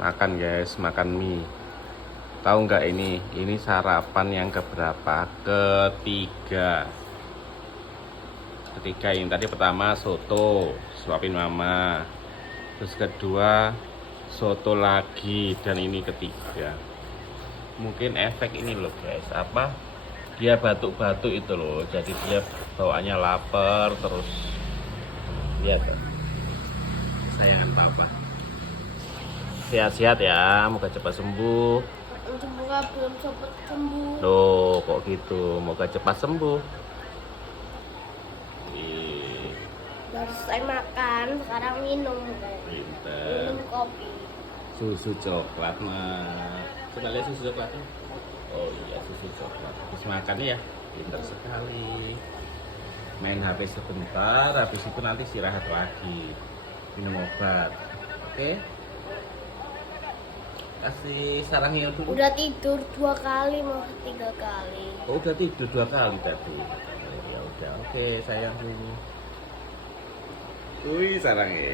Makan guys, makan mie. Tahu nggak ini sarapan yang keberapa? Ketiga ini tadi pertama soto, suapin mama. Terus kedua soto lagi dan ini ketiga. Mungkin efek ini loh guys, apa? Dia batuk-batuk itu loh, jadi dia bawaannya lapar terus. Lihat kesayangan papa. Sehat-sehat ya, moga cepat sembuh. Semoga belum cepat sembuh. Loh, kok gitu? Moga cepat sembuh. Baru selesai makan, sekarang minum. Pinter. Minum kopi. Susu coklat mah. Coba lihat susu coklatnya. Oh iya, susu coklat. Habis makan ya, pinter sekali. Main HP sebentar, habis itu nanti istirahat lagi. Minum obat. Oke? Kasih sarangnya dulu. Udah tidur 2 kali, mau 3 kali. Oh, udah tidur 2 kali tadi. Ya udah, oke sayang dulu. Wih, sarangnya.